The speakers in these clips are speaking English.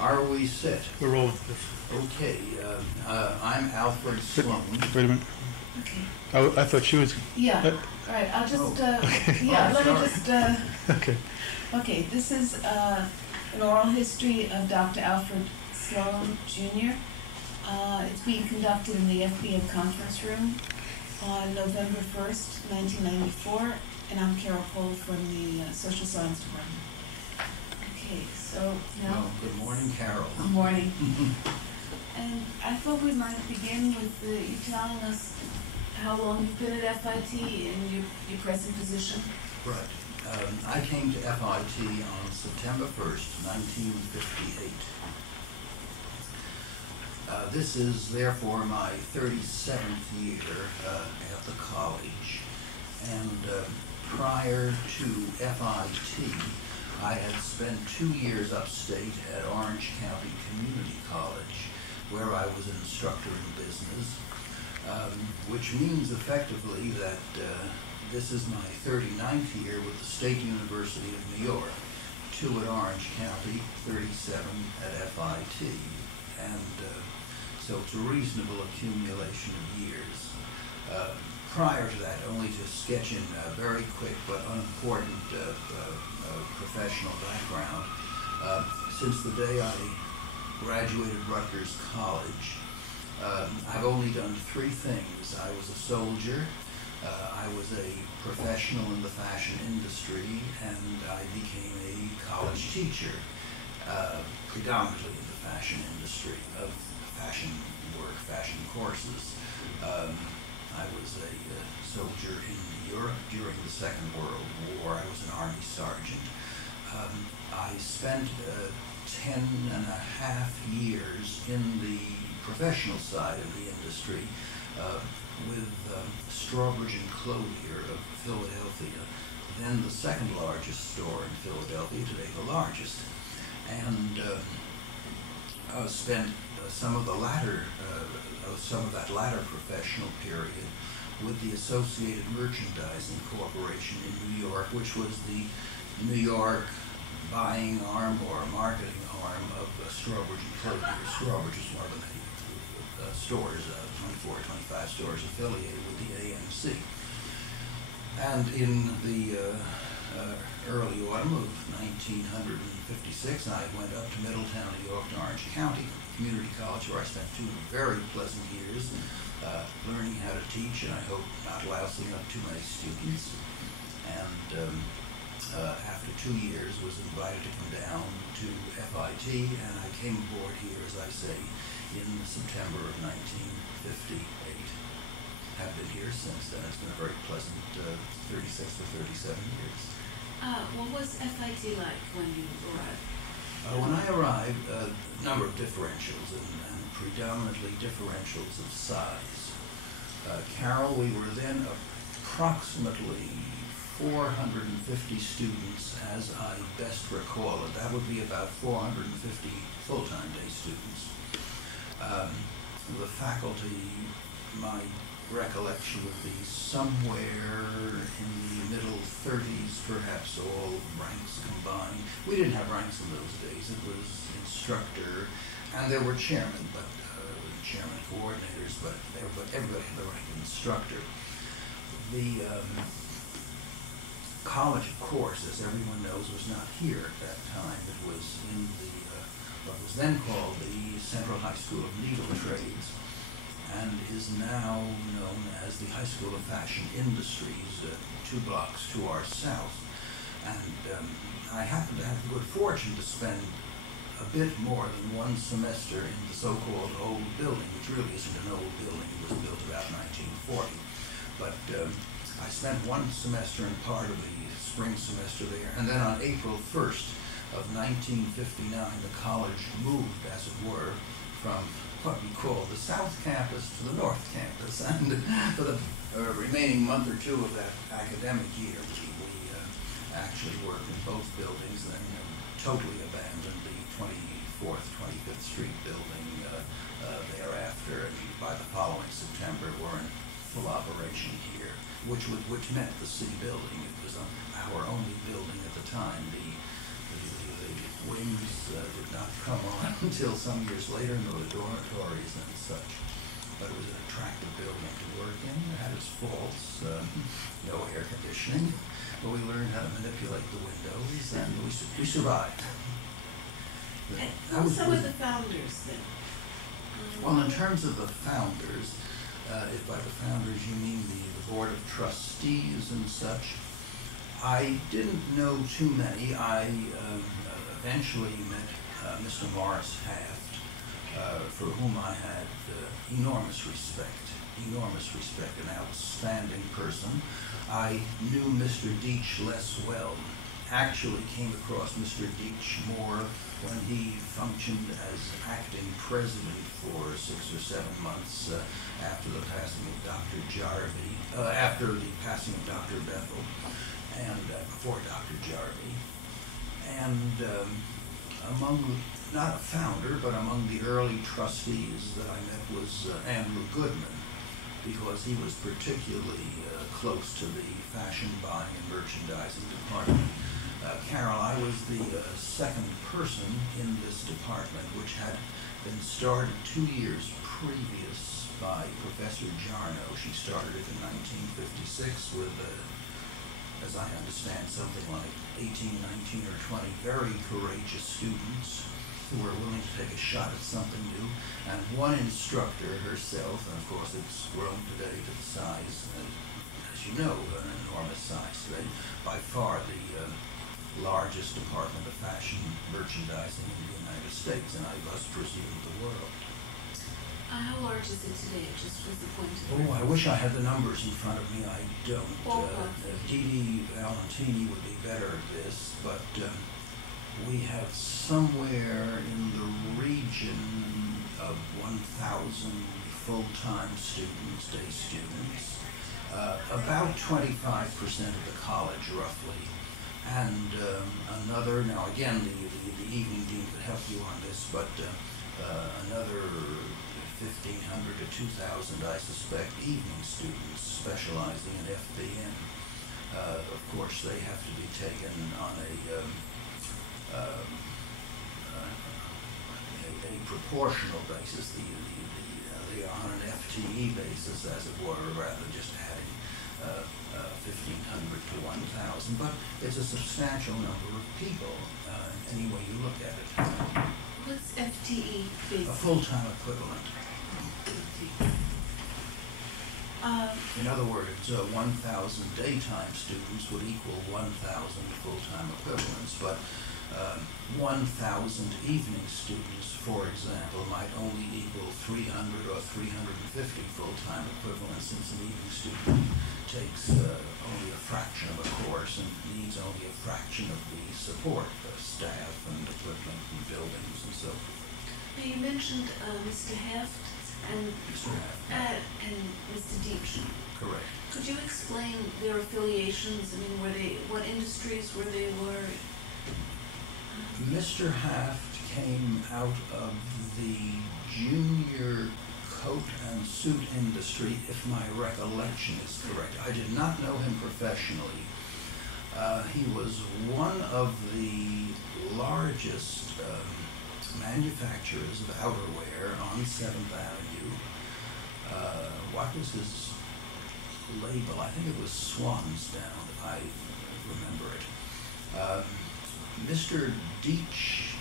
Are we set? We're rolling. Okay, I'm Alfred Sloan. Wait a minute. Okay. I thought she was. Yeah. All right. I'll just. Okay. Yeah. Oh, Let me sorry. just. Okay. Okay. This is an oral history of Dr. Alfred Sloan Jr. It's being conducted in the FBA conference room on November 1st, 1994, and I'm Carol Cole from the Social Science Department. Okay. So now. Well, good morning, Carol. Good morning. And I thought we might begin with you telling us how long you've been at FIT and your present position. Right. I came to FIT on September 1st, 1958. This is therefore my 37th year at the college. And prior to FIT, I had spent 2 years upstate at Orange County Community College, where I was an instructor in business, which means effectively that this is my 39th year with the State University of New York, 2 at Orange County, 37 at FIT, and so it's a reasonable accumulation of years. Prior to that, only to sketch in a very quick but unimportant professional background, since the day I graduated Rutgers College, I've only done 3 things. I was a soldier, I was a professional in the fashion industry, and I became a college teacher, predominantly in the fashion industry, of fashion work, fashion courses. I was a soldier in Europe during the Second World War. I was an Army sergeant. I spent 10 and a half years in the professional side of the industry with Strawbridge and Clothier of Philadelphia, then the second largest store in Philadelphia, today the largest, and spent some of that latter professional period with the Associated Merchandising Corporation in New York, which was the New York buying arm or marketing arm of Strawbridge and Clothier. Strawbridge is one of the many stores, 24, 25 stores affiliated with the AMC. And in the early autumn of 1956, I went up to Middletown, New York, to Orange County Community College, where I spent 2 very pleasant years learning how to teach, and I hope not lousing up too many students. And after 2 years, was invited to come down to FIT, and I came aboard here, as I say, in September of 1958. Have been here since then. It's been a very pleasant 36 or 37 years. What was FIT like when you arrived? When I arrived, a number of differentials, and predominantly differentials of size. Carol, we were then approximately 450 students, as I best recall it. That would be about 450 full-time day students. The faculty, my recollection would be somewhere in the middle 30s, perhaps all ranks combined. We didn't have ranks in those days. It was instructor, and there were chairmen, but chairman coordinators, but everybody had the rank of instructor. The college, of course, as everyone knows, was not here at that time. It was in the what was then called the Central High School of Needle Trades, and is now known as the High School of Fashion Industries, 2 blocks to our south. And I happened to have the good fortune to spend a bit more than 1 semester in the so-called old building, which really isn't an old building. It was built about 1940. But I spent 1 semester and part of the spring semester there, and then on April 1st of 1959, the college moved, as it were, from what we call the South Campus to the North Campus. And for the remaining month or 2 of that academic year, we actually worked in both buildings, then totally abandoned the 24th, 25th Street building thereafter. And by the following September, we're in full operation here, which meant the C building. It was our only building at the time. The wings did not come on until some years later, no dormitories and such. But it was an attractive building to work in. It had its faults, no air conditioning, but we learned how to manipulate the windows, and we survived. And who were some of the founders then? Well, in terms of the founders, if by the founders you mean the board of trustees and such, I didn't know too many. I eventually met Mr. Morris Haft, for whom I had enormous respect, an outstanding person. I knew Mr. Deach less well. Actually came across Mr. Deach more when he functioned as acting president for 6 or 7 months after the passing of Dr. Jarvie, after the passing of Dr. Bethel, and before Dr. Jarvie. And among, not a founder, but among the early trustees that I met was Andrew Goodman, because he was particularly close to the fashion buying and merchandising department. Carol, I was the second person in this department, which had been started 2 years previous by Professor Jarno. She started it in 1956 with, as I understand, something like 18, 19, or 20 very courageous students who were willing to take a shot at something new, and one instructor herself, and of course it's grown today to the size, as you know, an enormous size today, by far the largest department of fashion merchandising in the United States, and I thus presume the world. How large is it today? Just was the point of Oh, I wish I had the numbers in front of me. I don't. Dee Valentini would be better at this, but we have somewhere in the region of 1,000 full-time students, day students, about 25% of the college, roughly. And another, now again, the evening dean could help you on this, but another 1,500 to 2,000, I suspect, evening students specializing in FBN. Of course, they have to be taken on a proportional basis. They are on an FTE basis, as it were, rather than just adding 1,500 to 1,000, but it's a substantial number of people, any way you look at it. What's FTE based? A full-time equivalent. In other words, 1,000 daytime students would equal 1,000 full-time equivalents, but 1,000 evening students, for example, might only equal 300 or 350 full-time equivalents, since an evening student takes only a fraction of a course and needs only a fraction of the support, staff and equipment and buildings and so forth. Now you mentioned Mr. Haft and Mr. Haft. And Mr. Deach. Correct. Could you explain their affiliations? I mean, what industries were they? Mr. Haft came out of the junior coat and suit industry, if my recollection is correct. I did not know him professionally. He was one of the largest manufacturers of outerwear on 7th Avenue. What was his label? I think it was Swansdown, if I remember it. Mr. Deach,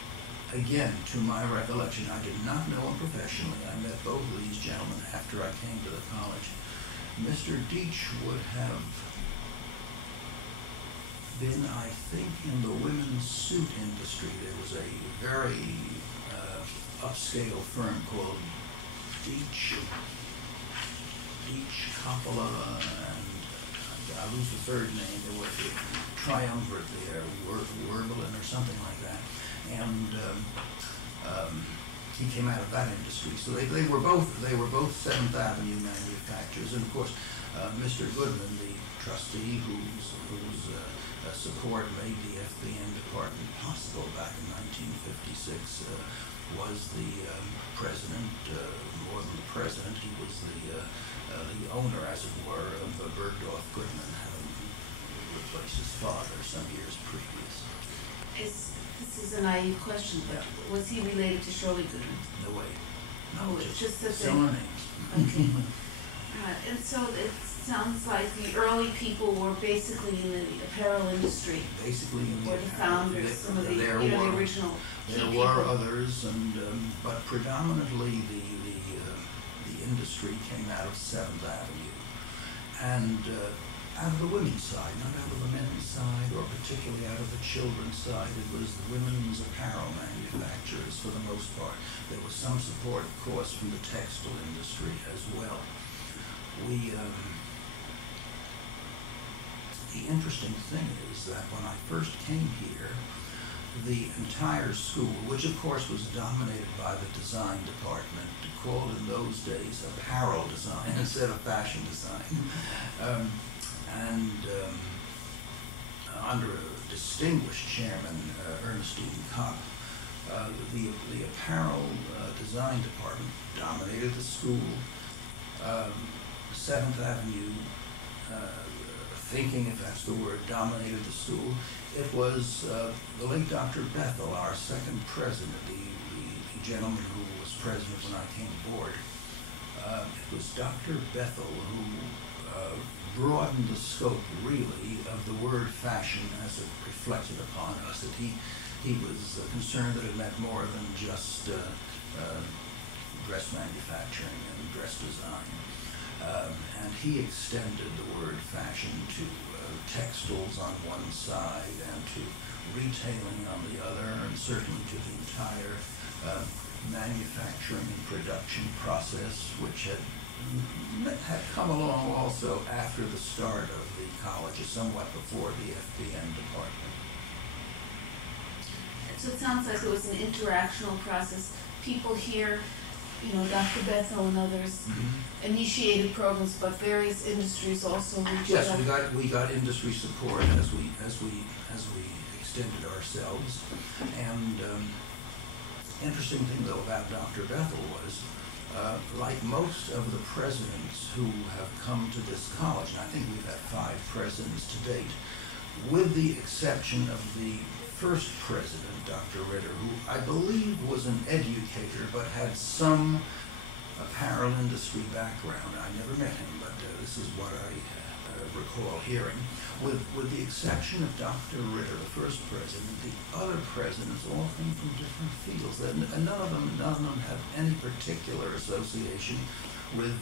again, to my recollection, I did not know him professionally. I met both of these gentlemen after I came to the college. Mr. Deach would have been, I think, in the women's suit industry. There was a very upscale firm called Deach Coppola, and I lose the third name. There was a triumvirate there, Wergelin or something like that, and he came out of that industry. So they were both 7th Avenue manufacturers, and of course, Mr. Goodman, the trustee whose support made the FBN department possible back in 1956, was the president. More than the president, he was the owner, as it were, of Bergdorf Goodman, having replaced his father some years previous. This is a naive question, but was he related to Shirley Goodman? No way. Oh, it's just that they... similar names. Okay. And so it sounds like the early people were basically in the apparel industry, Basically, in the or the founders, some of the, there you know, were- the original key There people. were others, and but predominantly the industry came out of Seventh Avenue, and out of the women's side, not out of the men's side, or particularly out of the children's side. It was the women's apparel manufacturers for the most part. There was some support, of course, from the textile industry as well. The interesting thing is that when I first came here, the entire school, which of course was dominated by the design department, called in those days apparel design instead of fashion design, under a distinguished chairman, Ernestine Kopp, the apparel design department dominated the school. Seventh Avenue, thinking, if that's the word, dominated the school. It was the late Dr. Bethel, our second president, the gentleman who was president when I came aboard. It was Dr. Bethel who broadened the scope, really, of the word fashion as it reflected upon us. That he was concerned that it meant more than just dress manufacturing and dress design. And he extended the word fashion to textiles on one side and to retailing on the other, and certainly to the entire manufacturing and production process, which had come along also after the start of the college, somewhat before the FBN department. So it sounds like it was an interactional process. People here, you know, Dr. Bethel and others initiated programs, but various industries also reached Yes, out. we got industry support as we extended ourselves. And interesting thing though about Dr. Bethel was, like most of the presidents who have come to this college, and I think we've had 5 presidents to date, with the exception of the first president, Dr. Ritter, who I believe was an educator but had some apparel industry background. I never met him, but this is what I recall hearing. With the exception of Dr. Ritter, the first president, the other presidents all came from different fields. And none of them have any particular association with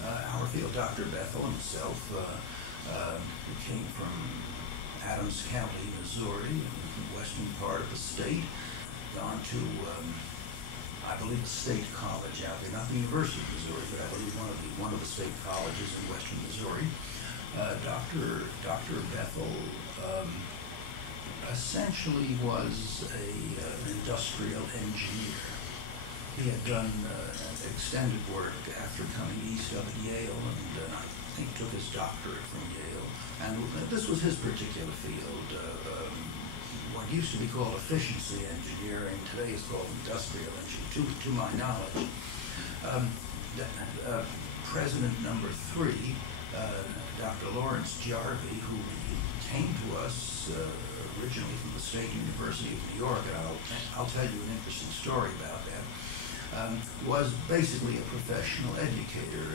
our field. Dr. Bethel himself who came from Adams County, Missouri, the western part of the state, gone to, I believe, a state college out there, not the University of Missouri, but I believe one of the state colleges in western Missouri. Dr. Bethel essentially was an industrial engineer. He had done extended work after coming east of Yale, and I think took his doctorate from Yale. And this was his particular field. What used to be called efficiency engineering, today is called industrial engineering, to my knowledge. President number 3, Dr. Lawrence Jarvie, who came to us originally from the State University of New York, and I'll tell you an interesting story about that, was basically a professional educator,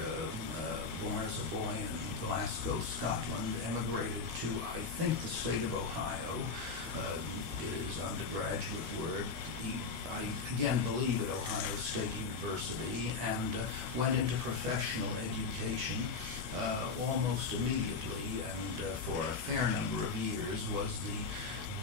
born as a boy in Glasgow, Scotland, emigrated to, I think, the state of Ohio, did his undergraduate work. I again believe at Ohio State University, and went into professional education almost immediately, and for a fair number of years was the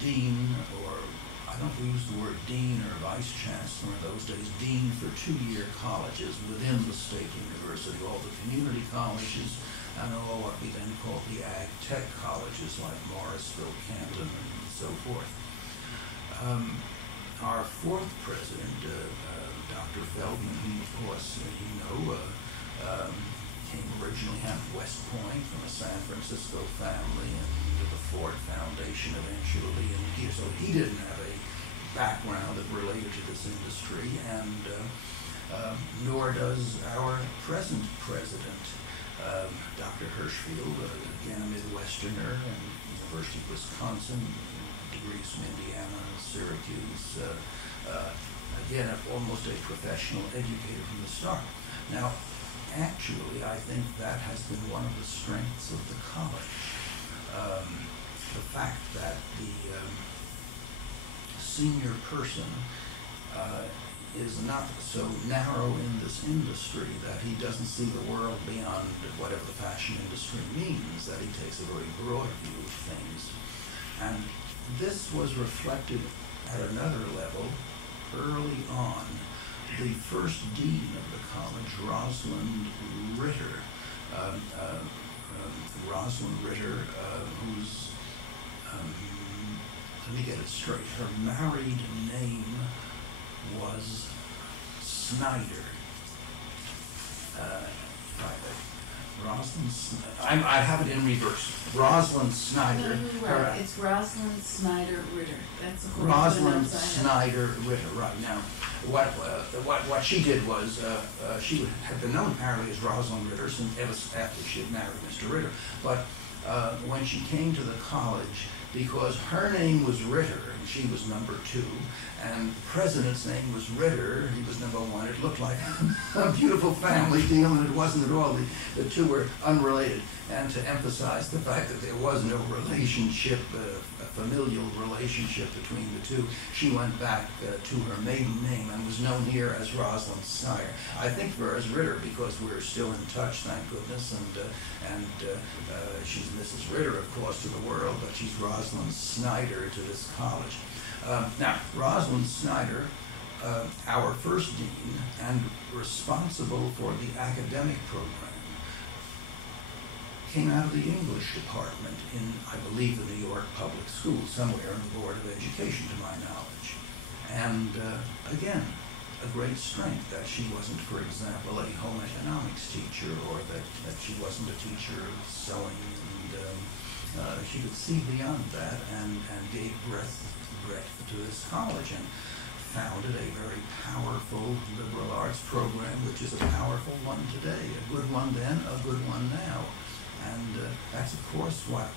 dean, or I don't use the word dean or vice chancellor in those days, dean for 2-year colleges within the state university, all the community colleges, and all what we then called the ag tech colleges like Morrisville, Camden, and so forth. Our 4th president, Dr. Feldman, who of course you know, came originally out of West Point from a San Francisco family, and to the Ford Foundation eventually, and so he didn't have a background that related to this industry, and nor does our present president, Dr. Hirschfield, again a Midwesterner, and University of Wisconsin, degrees from Indiana, Syracuse. Again, almost a professional educator from the start. Now, actually, I think that has been one of the strengths of the college. The fact that the senior person is not so narrow in this industry that he doesn't see the world beyond whatever the fashion industry means, that he takes a very broad view of things. And this was reflected at another level early on. The first dean of the college, Rosalind Ritter, who's, let me get it straight, her married name was Snyder. I have it in reverse. Rosalind Snyder. No, you're right. It's Rosalind Snyder Ritter. That's the Rosalind Snyder Ritter. Right now, what she did was she had been known apparently as Rosalind Ritter since ever after she had married Mr. Ritter. But when she came to the college, because her name was Ritter and she was number 2, and the president's name was Ritter, he was number 1, it looked like a beautiful family deal, and it wasn't at all. The two were unrelated. And to emphasize the fact that there was no relationship, a familial relationship between the two, she went back to her maiden name and was known here as Rosalind Snyder. I think of her as Ritter because we're still in touch, thank goodness, and she's Mrs. Ritter, of course, to the world, but she's Rosalind Snyder to this college. Now, Rosalind Snyder, our first dean and responsible for the academic program, came out of the English department in, I believe, the New York Public Schools, somewhere in the Board of Education, to my knowledge. And again, a great strength that she wasn't, for example, a home economics teacher, or that she wasn't a teacher of sewing, and she could see beyond that and gave breadth to this college and founded a very powerful liberal arts program, which is a powerful one today, a good one then, a good one now. And that's, of course, what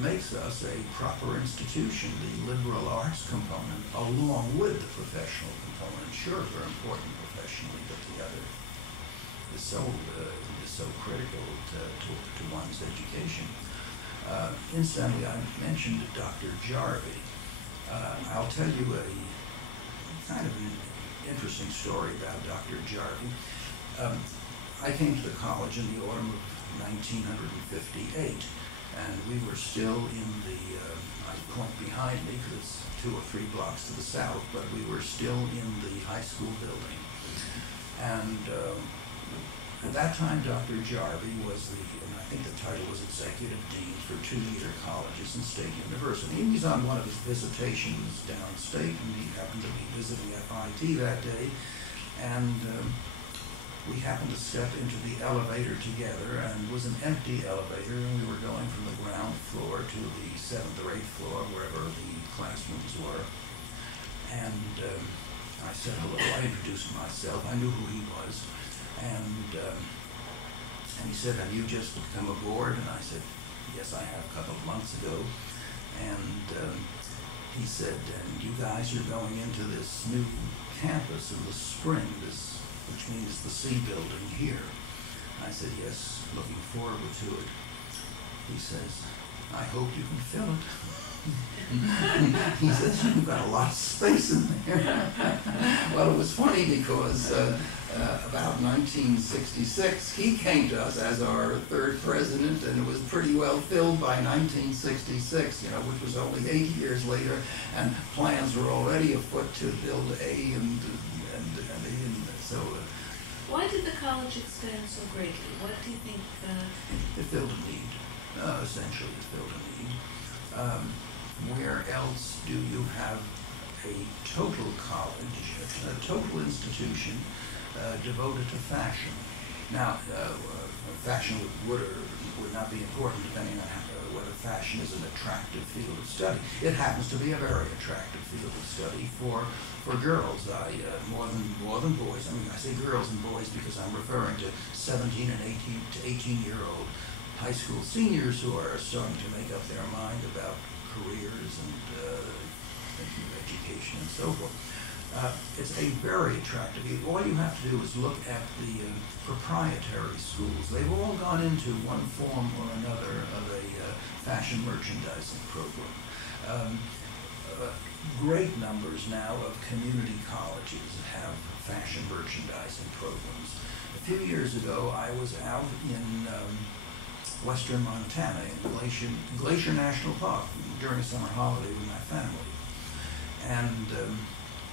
makes us a proper institution, the liberal arts component, along with the professional component. Sure, they're important professionally, but the other is so critical to one's education. Incidentally, I mentioned Dr. Jarvie. I'll tell you a kind of an interesting story about Dr. Jarvie. I came to the college in the autumn of 1958, and we were still in the, I point behind me because it's 2 or 3 blocks to the south, but we were still in the high school building. And at that time, Dr. Jarvie was and I think the title was Executive Dean for 2-year colleges and State University. He was on one of his visitations downstate, and he happened to be visiting FIT that day, and we happened to step into the elevator together, and it was an empty elevator, and we were going from the ground floor to the 7th or 8th floor, wherever the classrooms were. And I said hello. I introduced myself. I knew who he was. And he said, "Have you just come aboard?" And I said, "Yes, I have, a couple of months ago." And he said, "And you guys are going into this new campus in the spring, which means the C building here." I said, "Yes, looking forward to it." He says, "I hope you can fill it." He says, "You've got a lot of space in there." Well, it was funny because about 1966, he came to us as our 3rd president, and it was pretty well filled by 1966, which was only 8 years later, and plans were already afoot to build A and so. Why did the college expand so greatly? What do you think? It filled a need. Essentially, it filled a need. Where else do you have a total college, a total institution devoted to fashion? Now, fashion would or would not be important depending on whether fashion is an attractive field of study. It happens to be a very attractive field of study for girls, more than boys. I mean, I say girls and boys because I'm referring to 17 and 18 to 18-year-old high school seniors who are starting to make up their mind about careers and thinking of education and so forth. It's a very attractive. All you have to do is look at the proprietary schools. They've all gone into one form or another of a fashion merchandising program. Great numbers now of community colleges have fashion merchandising programs. A few years ago, I was out in western Montana in Glacier National Park during a summer holiday with my family. And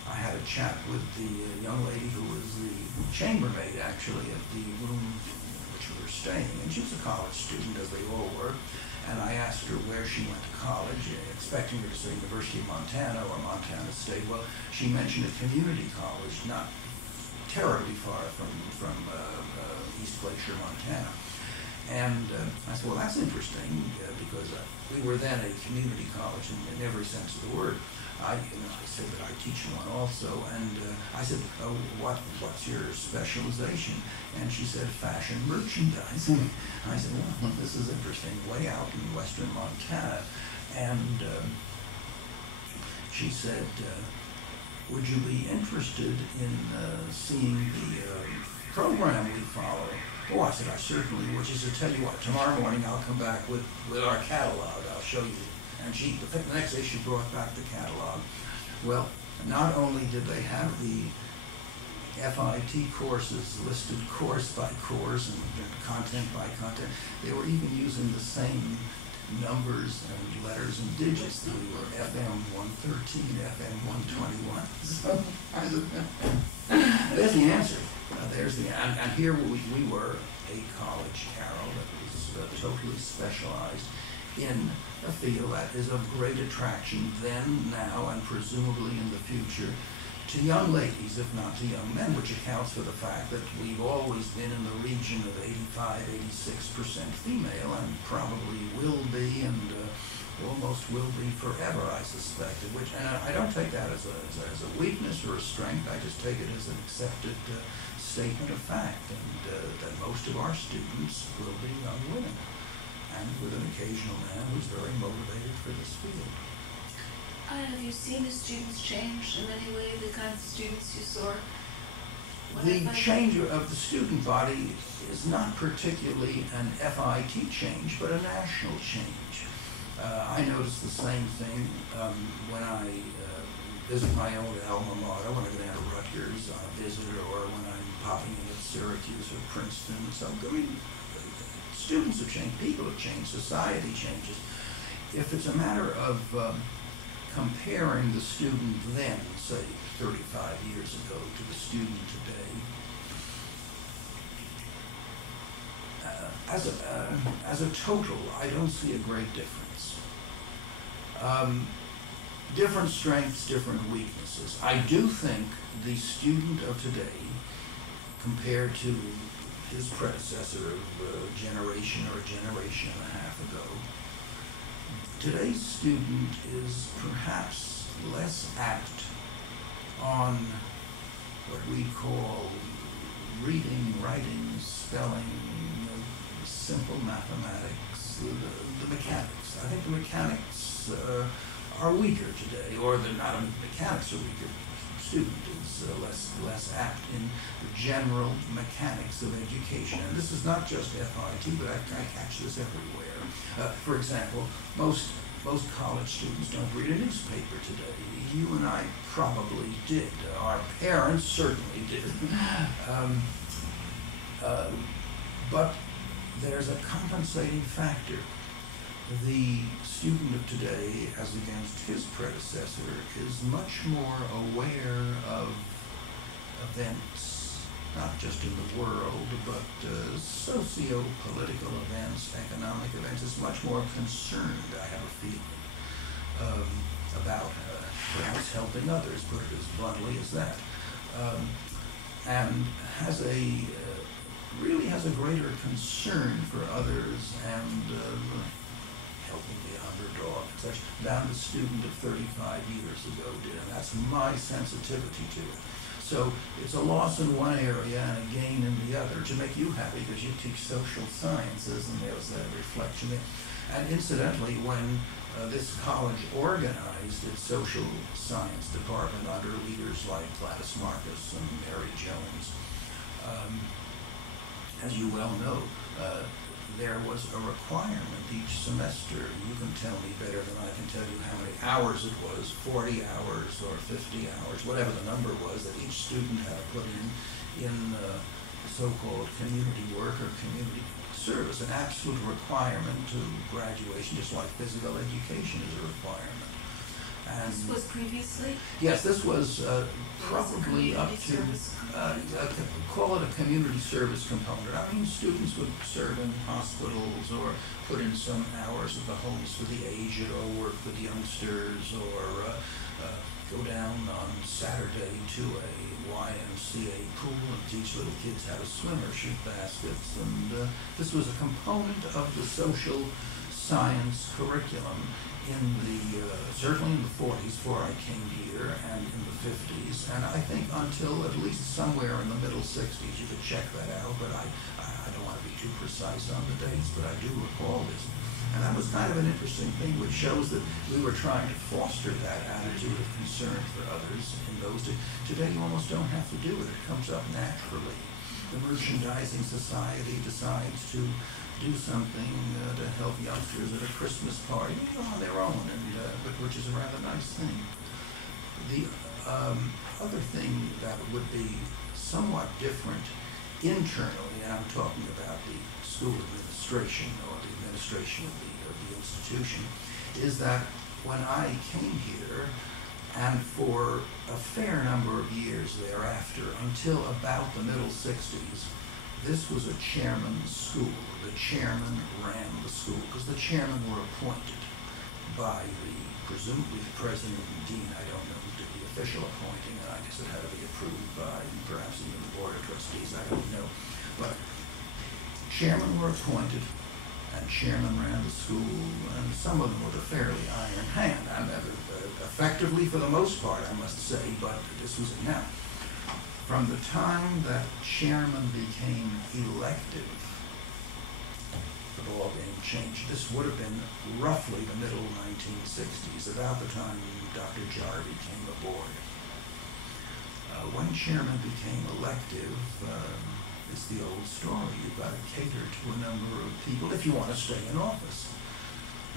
I had a chat with the young lady who was the chambermaid, actually, at the room in which we were staying. And she was a college student, as they all were. And I asked her where she went to college, expecting her to say University of Montana or Montana State. Well, she mentioned a community college, not terribly far from East Glacier, Montana. And I said, well, that's interesting, because we were then a community college in every sense of the word. I said that I teach one also, and I said, oh, what's your specialization? And she said, fashion merchandising. I said, well, this is interesting, way out in western Montana. And she said, would you be interested in seeing the program we follow? Oh, I said, I certainly would. She said, tell you what, tomorrow morning I'll come back with our catalog. I'll show you. And the next day she brought back the catalog. Well, not only did they have the FIT courses listed course by course and content by content, they were even using the same numbers and letters and digits that we were, FM 113, FM 121. So I said, there's the answer. And here we were a college, Carol, that was totally specialized in a field that is of great attraction then, now, and presumably in the future to young ladies, if not to young men, which accounts for the fact that we've always been in the region of 85–86% female, and probably will be, and almost will be forever, I suspect. And I don't take that as a weakness or a strength. I just take it as an accepted statement of fact, and that most of our students will be young women, and with an occasional man who's very motivated for this field. Have you seen the students change in any way, the kinds of students you saw? The change of the student body is not particularly an FIT change, but a national change. I noticed the same thing when I visit my own alma mater, when I go down to Rutgers on a visit, or when I'm popping in at Syracuse or Princeton. So, I mean, students have changed, people have changed, society changes. If it's a matter of comparing the student then, say 35 years ago, to the student today, as a total, I don't see a great difference. Different strengths, different weaknesses. I do think the student of today, compared to his predecessor of a generation or a generation and a half ago, today's student is perhaps less apt on what we call reading, writing, spelling, simple mathematics, the mechanics. I think the mechanics are weaker today, or the mechanics are weaker. Student is less apt in the general mechanics of education. And this is not just FIT, but I catch this everywhere. For example, most college students don't read a newspaper today. You and I probably did. Our parents certainly did. But there's a compensating factor. The student of today, as against his predecessor, is much more aware of events, not just in the world, but socio-political events, economic events, is much more concerned, I have a feeling, about perhaps helping others, put it as bluntly as that, and really has a greater concern for others and helping the underdog and such than the student of 35 years ago did. And that's my sensitivity to it. So it's a loss in one area and a gain in the other, to make you happy because you teach social sciences, and there's that reflection there. And incidentally, when This college organized its social science department under leaders like Gladys Marcus and Mary Jones. As you well know, there was a requirement each semester. You can tell me better than I can tell you how many hours it was, 40 hours or 50 hours, whatever the number was, that each student had to put in so-called community work or community service, an absolute requirement to graduation, just like physical education is a requirement. And This was previously? yes, this was probably up to, call it a community service component. I mean, students would serve in hospitals or put in some hours at the homes for the aged or work with youngsters or go down on Saturday to a YMCA pool and teach little kids how to swim or shoot baskets. And this was a component of the social science curriculum in the, certainly in the 40s before I came here, and in the 50s, and I think until at least somewhere in the middle 60s. You could check that out, but I don't want to be too precise on the dates, but I do recall this. And that was kind of an interesting thing, which shows that we were trying to foster that attitude of concern for others in those days. Today you almost don't have to do it. It comes up naturally. The merchandising society decides to do something to help youngsters at a Christmas party on their own, and but which is a rather nice thing. The other thing that would be somewhat different internally, and I'm talking about the school administration or the administration of the institution, is that when I came here, and for a fair number of years thereafter, until about the middle 60s, this was a chairman's school. The chairman ran the school because the chairmen were appointed by presumably the president and dean. I don't know who did the official appointing, and I guess it had to be approved by perhaps even the board of trustees. I don't know. But chairmen were appointed, and chairman ran the school, and some of them with a fairly iron hand. Effectively for the most part, I must say, but this was now. From the time that chairman became elective, the ball game changed. This would have been roughly the middle 1960s, about the time Dr. Jarvie came aboard. When chairman became elective, it's the old story. You've got to cater to a number of people if you want to stay in office.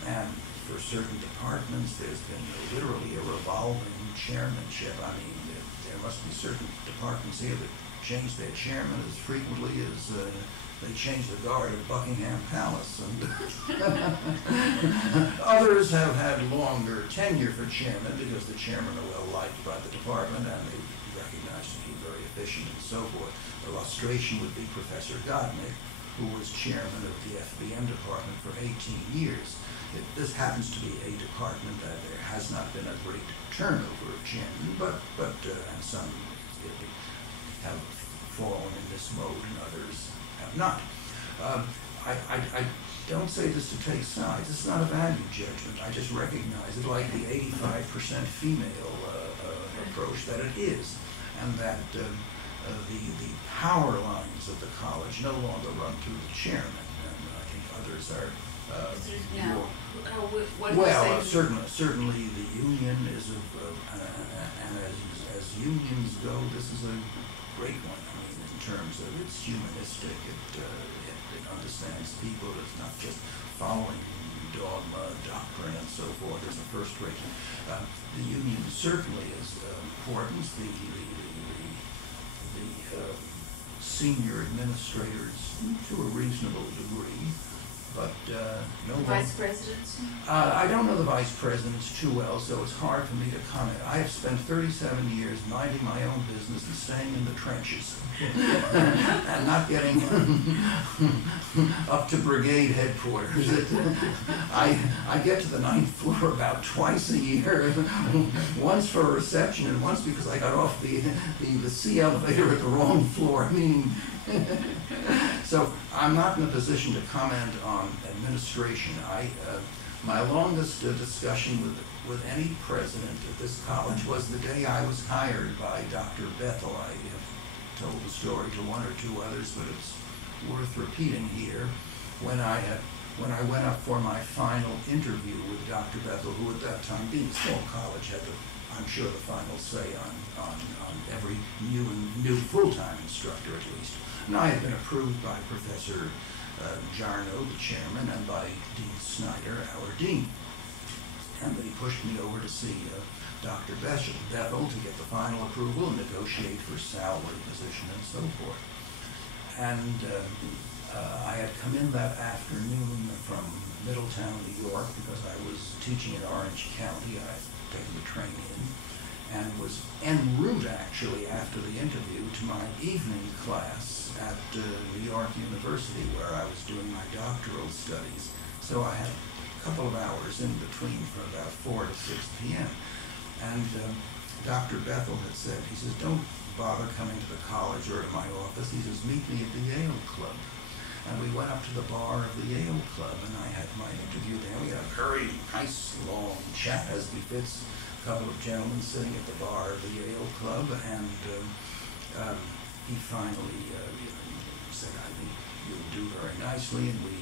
And for certain departments, there's been literally a revolving chairmanship. I mean, there must be certain departments here that change their chairman as frequently as they change the guard at Buckingham Palace. And others have had longer tenure for chairman because the chairmen are well liked by the department and they recognized to be very efficient and so forth. Illustration would be Professor Godnick, who was chairman of the FBM department for 18 years. This happens to be a department that there has not been a great turnover of chairmen, but and some have fallen in this mode and others have not. I don't say this to take sides. It's not a value judgment. I just recognize it like the 85% female approach that it is, and that the power lines of the college no longer run through the chairman, and I think others are well, certainly the union is and as unions go, this is a great one. I mean, in terms of it's humanistic, it understands people. It's not just following dogma, doctrine, and so forth. It's a first rate. The union certainly is important. The senior administrators, to a reasonable degree. But no Vice presidents? I don't know the vice presidents too well, so it's hard for me to comment. I have spent 37 years minding my own business and staying in the trenches and not getting up to brigade headquarters. I get to the 9th floor about twice a year, once for a reception and once because I got off the C elevator at the wrong floor. I mean, so I'm not in a position to comment on administration. My longest discussion with any president at this college was the day I was hired by Dr. Bethel. I have told the story to one or two others, but it's worth repeating here. When I when I went up for my final interview with Dr. Bethel, who at that time, being a small college, had the, I'm sure, the final say on every new full-time instructor at least. And I had been approved by Professor Jarno, the chairman, and by Dean Snyder, our dean. And they pushed me over to see Dr. Bethel to get the final approval and negotiate for salary, position, and so forth. And I had come in that afternoon from Middletown, New York, because I was teaching in Orange County. I had taken the train in, and was en route, actually, after the interview to my evening class at New York University, where I was doing my doctoral studies. So I had a couple of hours in between from about 4 to 6 p.m. And Dr. Bethel had said, he says, don't bother coming to the college or to my office. He says, meet me at the Yale Club. And we went up to the bar of the Yale Club, and I had my interview there. We had a very nice, long chat, as befits a couple of gentlemen sitting at the bar of the Yale Club, and he finally said, I think you'll do very nicely, and we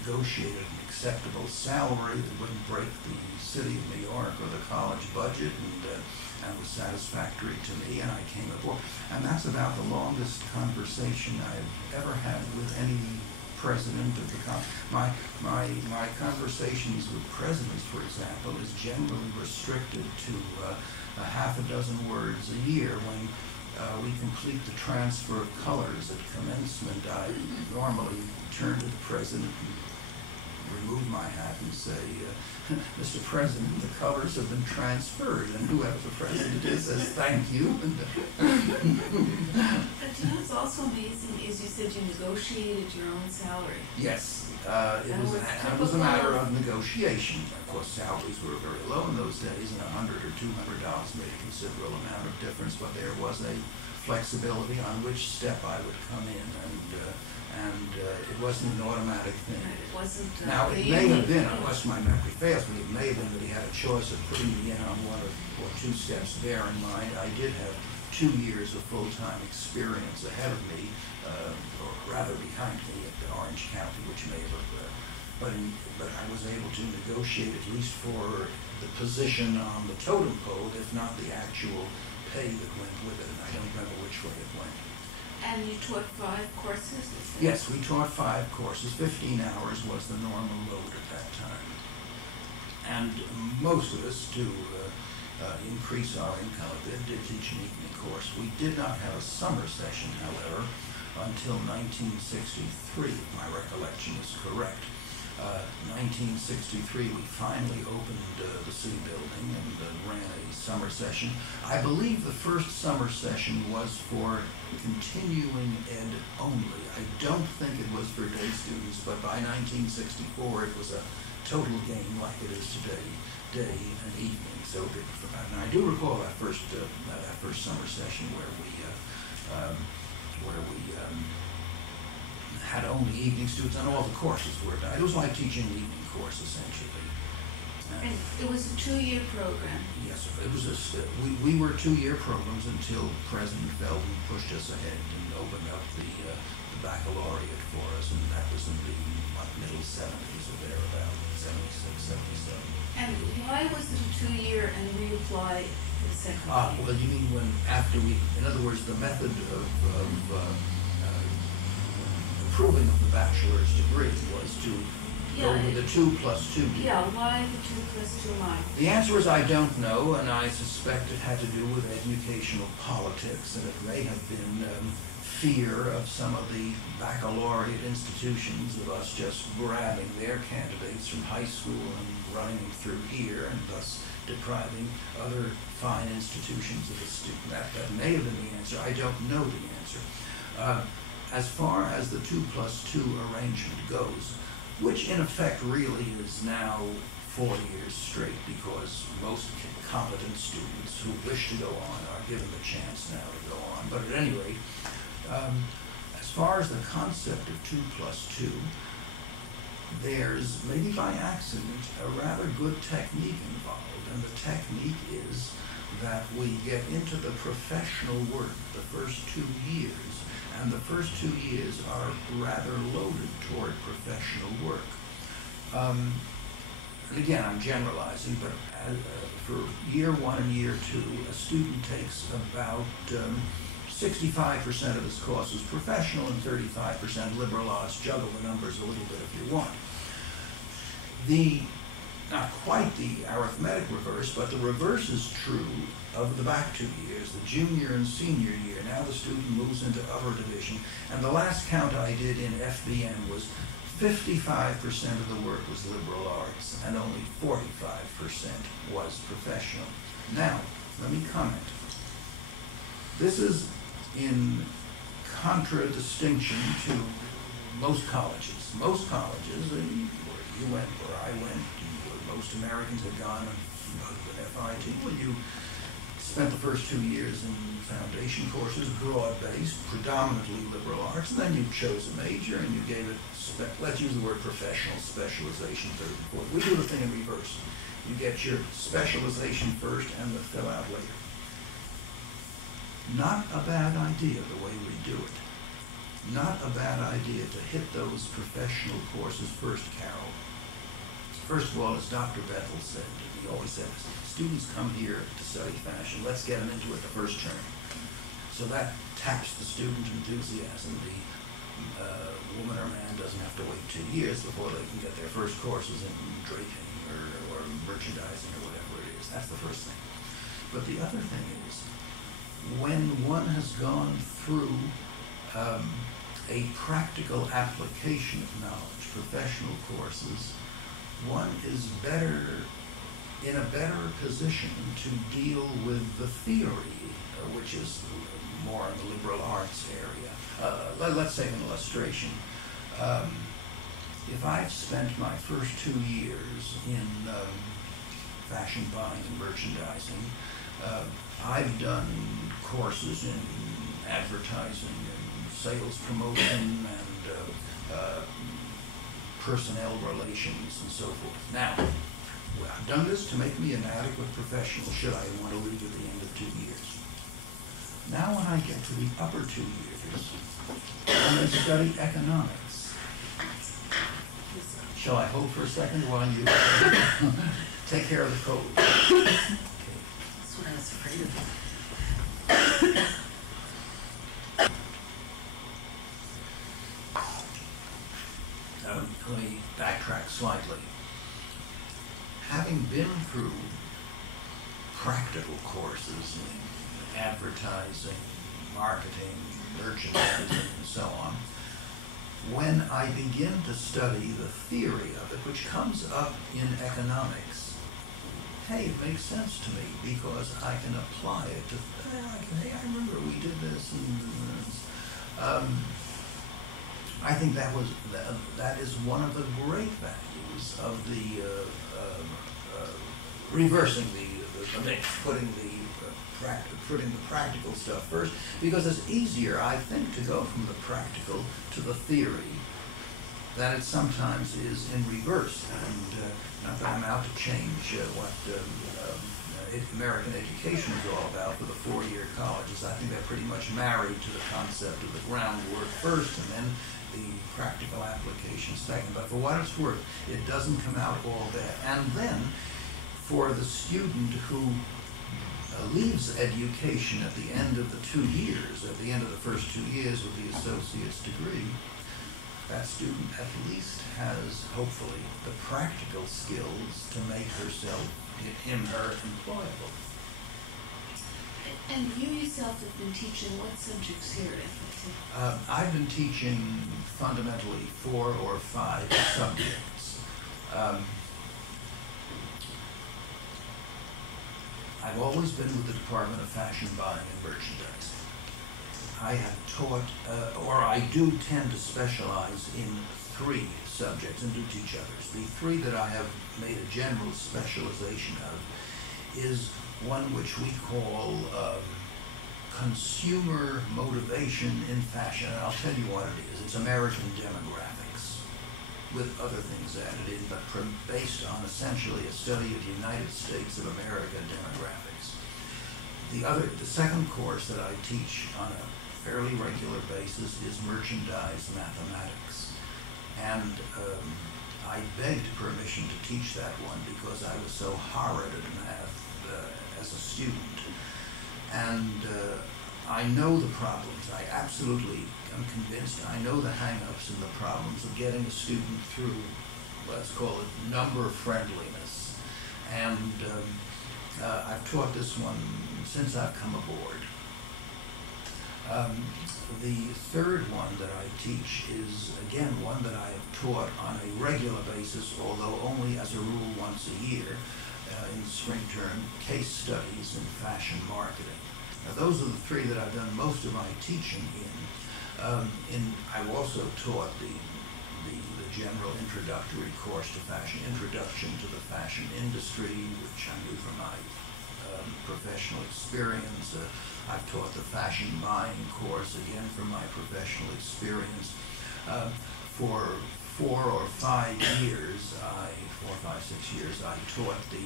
negotiated an acceptable salary that wouldn't break the city of New York or the college budget, and was satisfactory to me, and I came aboard. And that's about the longest conversation I've ever had with any president of the college. My conversations with presidents, for example, is generally restricted to a half a dozen words a year. When we complete the transfer of colors at commencement, I normally turn to the president and remove my hat and say, Mr. President, the colors have been transferred, and whoever the president is says thank you. But you know what's also amazing is you said you negotiated your own salary. Yes, it was a matter of negotiation. Of course, salaries were very low in those days, and $100 or $200 made a considerable amount of difference, but there was a flexibility on which step I would come in, and it wasn't an automatic thing. It wasn't. Now, it may have been, unless my memory fails me, it may have been that he had a choice of putting me in on one or two steps. Bear in mind, I did have 2 years of full-time experience ahead of me, or rather behind me at Orange County, which may have, but I was able to negotiate at least for the position on the totem pole, if not the actual pay that went with it, and I don't remember which way it went. And you taught 5 courses? Yes, we taught 5 courses. 15 hours was the normal load at that time. And most of us, to increase our income a bit, did teach an evening course. We did not have a summer session, however, until 1963, if my recollection is correct. 1963, we finally opened the city building and ran a summer session. I believe the first summer session was for continuing ed only. I don't think it was for day students, but by 1964 it was a total game like it is today, day and evening. So, and I do recall that first summer session where we had only evening students, and all the courses were done. It was like teaching an evening course, essentially. And it was a 2-year program. Yes, it was. We were 2-year programs until President Belden pushed us ahead and opened up the baccalaureate for us, and that was in the middle 70s or thereabout, 76, 77. And why was it a 2-year and reapply the second year? Well, you mean when after we, in other words, the method of approving of the bachelor's degree was to go with the 2+2. Yeah, why the 2+2 line? The answer is I don't know, and I suspect it had to do with educational politics, and it may have been fear of some of the baccalaureate institutions of us just grabbing their candidates from high school and running them through here, and thus depriving other fine institutions of a student. That may have been the answer. I don't know the answer. As far as the 2+2 arrangement goes, which in effect really is now 4 years straight, because most competent students who wish to go on are given the chance now to go on. But at any rate, as far as the concept of 2+2, there's, maybe by accident, a rather good technique involved, and the technique is that we get into the professional work the first 2 years, and the first 2 years are rather loaded toward professional work. And again, I'm generalizing, but for year one and year two, a student takes about 65% of his course is professional and 35% liberal arts. Juggle the numbers a little bit if you want. Not quite the arithmetic reverse, but the reverse is true of the back 2 years, the junior and senior year. Now the student moves into upper division, and the last count I did in FBM was 55% of the work was liberal arts, and only 45% was professional. Now, let me comment. This is in contradistinction to most colleges. Most colleges, where you went, where I went, where most Americans had gone, with FIT, well, you spent the first 2 years in foundation courses, broad-based, predominantly liberal arts, and then you chose a major and you gave it, let's use the word professional specialization, third and fourth. We do the thing in reverse. You get your specialization first and the fill out later. Not a bad idea the way we do it. Not a bad idea to hit those professional courses first, Carol. First of all, as Dr. Bethel said, he always said, students come here to study fashion. Let's get them into it the first term. So that taps the student enthusiasm. The woman or man doesn't have to wait 2 years before they can get their first courses in draping or merchandising or whatever it is. That's the first thing. But the other thing is, when one has gone through a practical application of knowledge, professional courses, one is in a better position to deal with the theory, which is more in the liberal arts area. Let's say an illustration. If I've spent my first 2 years in fashion buying and merchandising, I've done courses in advertising and sales promotion and personnel relations and so forth. Now, I've done this to make me an adequate professional should I want to leave at the end of 2 years. Now when I get to the upper 2 years, I'm going to study economics. Shall I hold for a second while you take care of the code? Okay. That's what I was afraid of. Let me backtrack slightly. Having been through practical courses in advertising, marketing, merchandising, and so on, when I begin to study the theory of it, which comes up in economics, hey, it makes sense to me because I can apply it to, hey, I remember we did this and I think that is one of the great values of the reversing the mix, putting the practical stuff first, because it's easier, I think, to go from the practical to the theory than it sometimes is in reverse. And not that I'm out to change what American education is all about for the 4-year colleges. I think they're pretty much married to the concept of the groundwork first and then the practical application second. But for what it's worth, it doesn't come out all bad. And then for the student who leaves education at the end of the 2 years, at the end of the first 2 years with the associate's degree, that student at least has, hopefully, the practical skills to make her employable. And you yourself have been teaching what subjects here at FIT? I've been teaching fundamentally 4 or 5 subjects. I've always been with the Department of Fashion Buying and Merchandising. I have taught, or I do tend to specialize in 3 subjects and do teach others. The 3 that I have made a general specialization of is one which we call consumer motivation in fashion. And I'll tell you what it is. It's American demographics with other things added in, but based on essentially a study of the United States of America demographics. The second course that I teach on a fairly regular basis is merchandise mathematics. And I begged permission to teach that one because I was so horrid at math as a student. And I know the problems. I absolutely am convinced. I know the hang-ups and the problems of getting a student through, let's call it, number friendliness. And I've taught this one since I've come aboard. The third one that I teach is, again, one that I have taught on a regular basis, although only as a rule once a year in the spring term, case studies in fashion marketing. Now, those are the three that I've done most of my teaching in. I've also taught the general introductory course to fashion, Introduction to the Fashion Industry, which I knew from my professional experience. I've taught the fashion buying course, again from my professional experience. For 4 or 5 years, 4, 5, 6 years, I taught the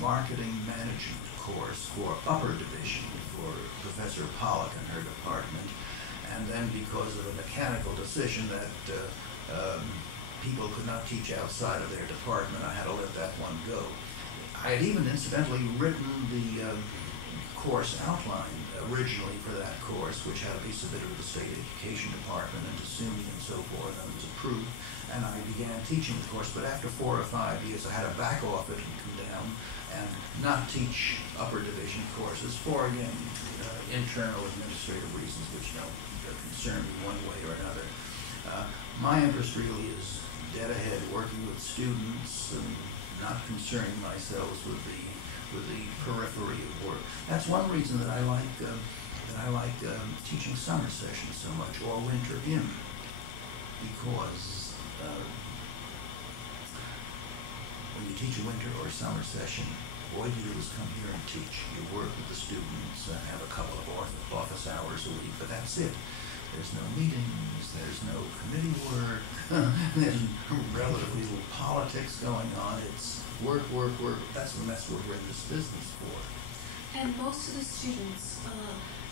marketing management course for upper division for Professor Pollock and her department. And then because of a mechanical decision that people could not teach outside of their department, I had to let that one go. I had even incidentally written the course outline originally for that course, which had to be submitted to the State Education Department and to SUNY and so forth, and was approved. And I began teaching the course, but after 4 or 5 years, I had to back off it and come down and not teach upper division courses for, again, internal administrative reasons, which don't concern me one way or another. My interest really is dead ahead, working with students and not concerning myself with the periphery of work. That's one reason that I like teaching summer sessions so much, or winter in, because when you teach a winter or summer session, all you do is come here and teach. You work with the students, have a couple of office hours a week, but that's it. There's no meetings, there's no committee work, there's relatively little politics going on. It's work, work, work. That's what we're in this business for. And most of the students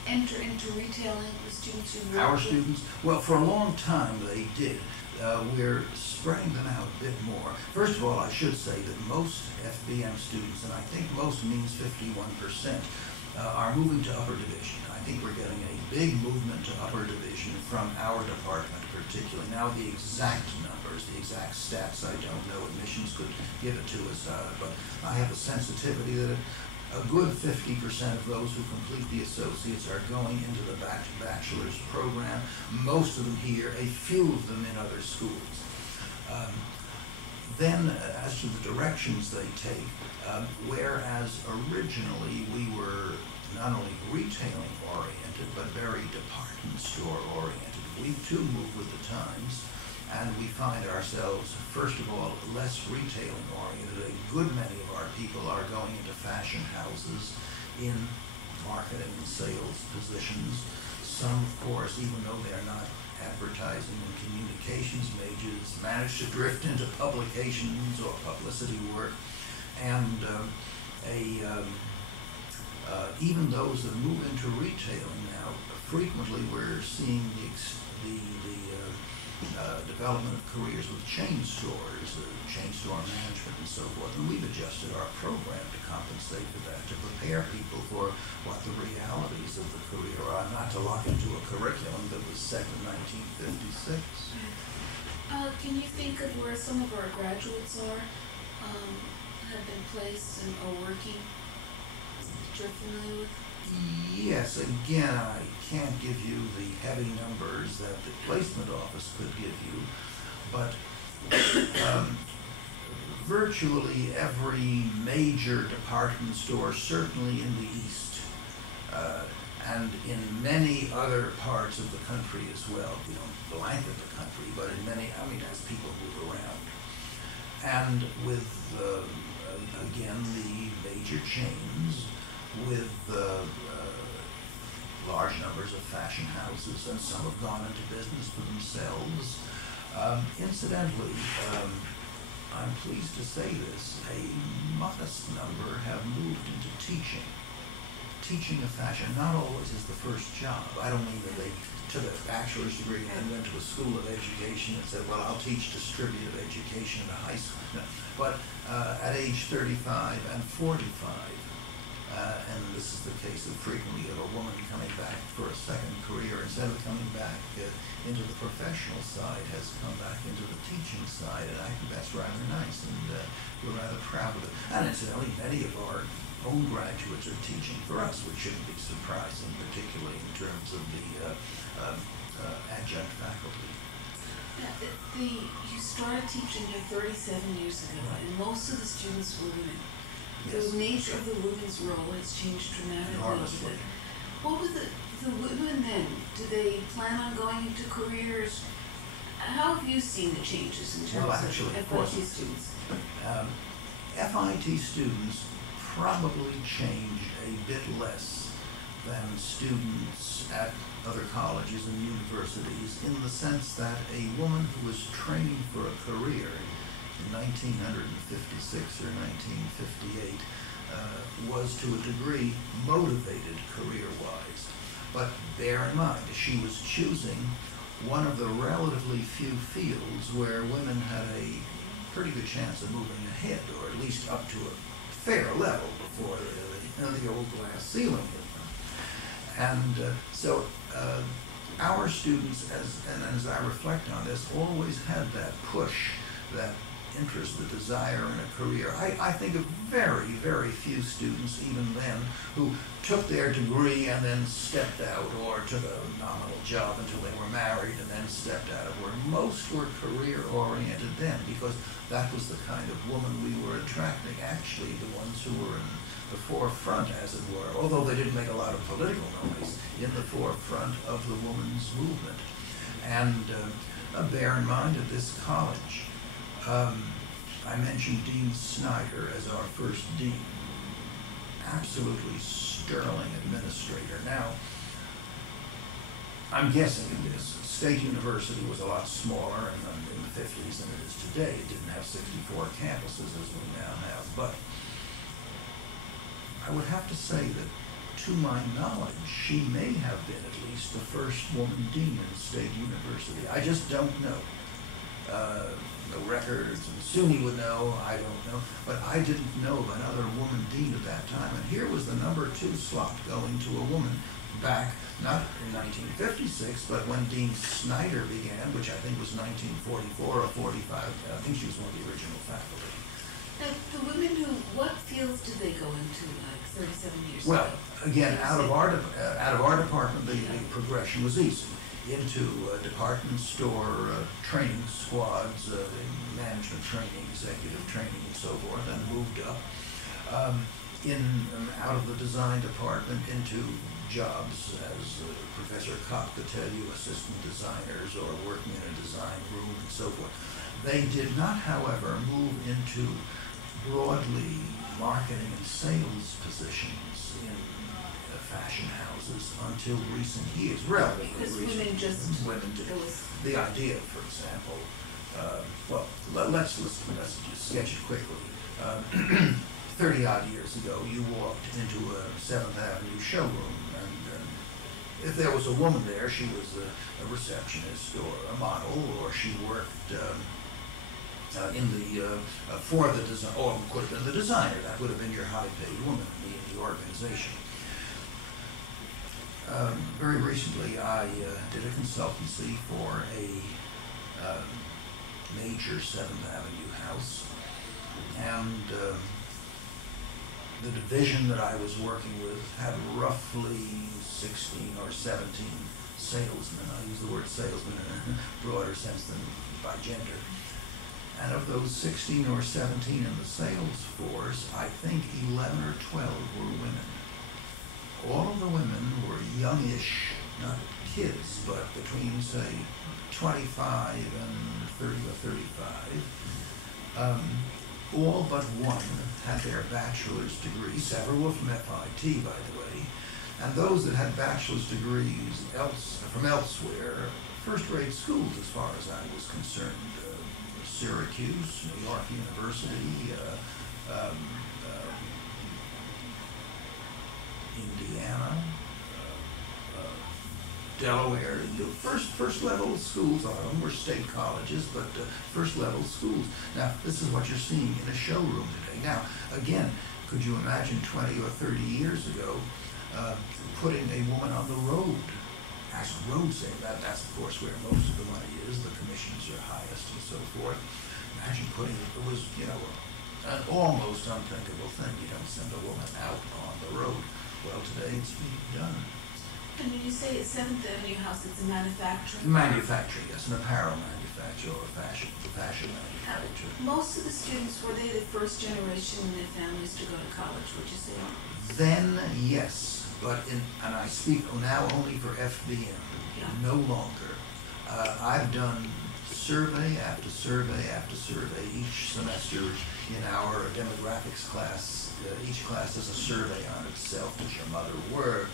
enter into retailing, the students who work Our with- students, well, for a long time they did. We're spreading them out a bit more. First of all, I should say that most FBM students, and I think most means 51%, are moving to upper division. I think we're getting a big movement to upper division from our department particularly. Now the exact numbers, the exact stats, I don't know. Admissions could give it to us, but I have a sensitivity that a good 50% of those who complete the associates are going into the bachelor's program. Most of them here, a few of them in other schools. Then, as to the directions they take, whereas originally we were not only retailing oriented, but very department store oriented, we too move with the times, and we find ourselves, first of all, less retailing oriented. A good many of our people are going into fashion houses in marketing and sales positions. Some, of course, even though they're not advertising and communications majors, manage to drift into publications or publicity work. And even those that move into retailing now, frequently we're seeing the development of careers with chain stores, chain store management and so forth. And we've adjusted our program to compensate for that, to prepare people for what the realities of the career are, not to lock into a curriculum that was set in 1956. Can you think of where some of our graduates are, have been placed and are working, that you're familiar with? Yes, again, I can't give you the heavy numbers that the placement office could give you, but virtually every major department store, certainly in the East, and in many other parts of the country as well. We don't blanket the country, but in many, I mean, as people move around. And with, again, the major chains, with large numbers of fashion houses, and some have gone into business for themselves. Incidentally, I'm pleased to say this, a modest number have moved into teaching. Teaching of fashion not always is the first job. I don't mean that they took a bachelor's degree and went to a school of education and said, well, I'll teach distributive education at a high school. No. But at age 35 and 45, and this is the case of frequently of a woman coming back for a second career, instead of coming back into the professional side, has come back into the teaching side, and I think that's rather nice, and we're rather proud of it. And incidentally, many of our own graduates are teaching for us, which shouldn't be surprising, particularly in terms of the adjunct faculty. You started teaching here 37 years ago, Right. and most of the students were women. Yes. The nature of the women's role has changed dramatically. Enormously. What were the women then? Do they plan on going into careers? How have you seen the changes in terms Well, actually, of of course. FIT students? FIT students probably change a bit less than students at other colleges and universities, in the sense that a woman who was training for a career in 1956 or 1958 was to a degree motivated career-wise. But bear in mind, she was choosing one of the relatively few fields where women had a pretty good chance of moving ahead, or at least up to a fair level before the old glass ceiling hit them. And so our students, as I reflect on this, always had that push, that interest, the desire in a career. I think of very, very few students even then who took their degree and then stepped out, or took a nominal job until they were married and then stepped out of work. Most were career oriented then, because that was the kind of woman we were attracting, actually the ones who were in the forefront, as it were, although they didn't make a lot of political noise, in the forefront of the women's movement. And bear in mind, at this college, I mentioned Dean Snyder as our first dean. Absolutely sterling administrator. Now, I'm guessing at this. State University was a lot smaller in the 50s than it is today. It didn't have 64 campuses as we now have. But I would have to say that, to my knowledge, she may have been at least the first woman dean in State University. I just don't know. The records, and SUNY would know, I don't know, but I didn't know of another woman dean at that time, and here was the number 2 slot going to a woman back, not in 1956, but when Dean Snyder began, which I think was 1944 or 45, I think she was one of the original faculty. Now, the women who, what fields did they go into like 37 years Well, ago? again, out of our department, the progression was easy. Into department store training squads, management training, executive training, and so forth, and moved up. Out of the design department into jobs, as Professor Kopp could tell you, assistant designers, or working in a design room, and so forth. They did not, however, move into broadly marketing and sales positions in fashion houses until recent years, relatively Because recent. women just, did. it was, The idea, for example, let's just sketch it quickly. 30-odd years ago, you walked into a 7th Avenue showroom, and if there was a woman there, she was a receptionist or a model, or she worked for the design, or could have been the designer. That would have been your high-paid woman in the organization. Very recently, I did a consultancy for a major 7th Avenue house, and the division that I was working with had roughly 16 or 17 salesmen. I use the word salesman in a broader sense than by gender. And of those 16 or 17 in the sales force, I think 11 or 12 were women. All of the women were youngish, not kids, but between, say, 25 and 30 or 35. All but one had their bachelor's degree. Several were from FIT, by the way. And those that had bachelor's degrees from elsewhere, first-rate schools as far as I was concerned. Syracuse, New York University, Indiana, Delaware, first level schools, a lot of them were state colleges, but first level schools. Now, this is what you're seeing in a showroom today. Now, again, could you imagine 20 or 30 years ago putting a woman on the road as a road safety? That's of course where most of the money is. The commissions are highest and so forth. Imagine putting it was, an almost unthinkable thing. You don't send a woman out on the road. Well, today it's being done. And when you say it's 7th Avenue House, it's a manufacturing? Manufacturing, yes, an apparel manufacturer or fashion manufacturer. Most of the students, were they the first generation in their families to go to college, would you say? Then, yes, but and I speak now only for FBM, no longer. I've done survey after survey after survey each semester in our demographics class. Each class is a survey on itself. Does your mother work?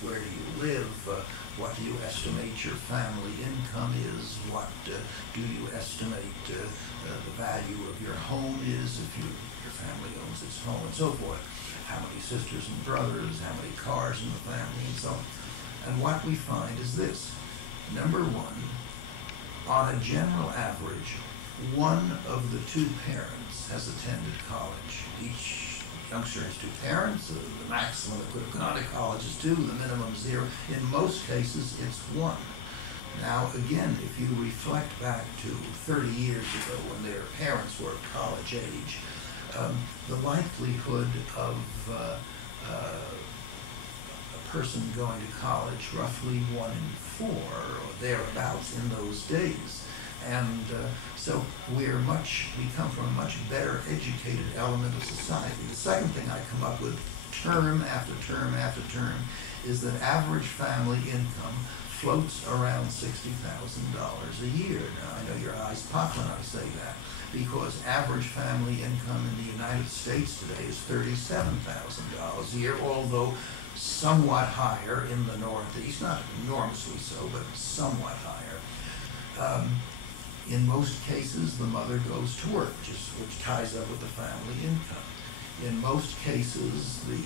Where do you live? What do you estimate your family income is? What do you estimate the value of your home is if your family owns its home, and so forth? How many sisters and brothers? How many cars in the family, and so on? And what we find is this. Number one, on a general average, one of the two parents has attended college. Each youngster has two parents. The maximum that could have gone to college is two, the minimum 0. In most cases, it's 1. Now, again, if you reflect back to 30 years ago when their parents were college age, the likelihood of a person going to college, roughly 1 in 4 or thereabouts in those days. And so we come from a much better educated element of society. The second thing I come up with term after term after term is that average family income floats around $60,000 a year. Now, I know your eyes pop when I say that, because average family income in the United States today is $37,000 a year, although somewhat higher in the Northeast, not enormously so, but somewhat higher. In most cases, the mother goes to work, which ties up with the family income. In most cases, the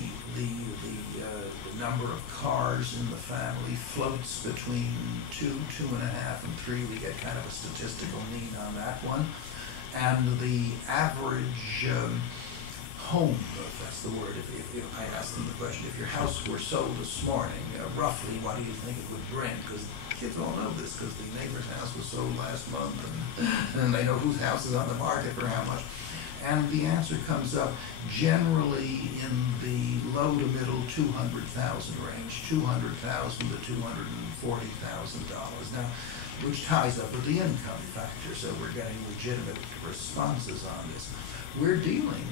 number of cars in the family floats between 2, 2.5, and 3. We get kind of a statistical mean on that one. And the average home, if that's the word, if I asked them the question, if your house were sold this morning, roughly what do you think it would bring? Because kids all know this, because the neighbor's house was sold last month, and they know whose house is on the market for how much. And the answer comes up generally in the low to middle 200,000 range, $200,000 to $240,000 now, which ties up with the income factor. So we're getting legitimate responses on this. We're dealing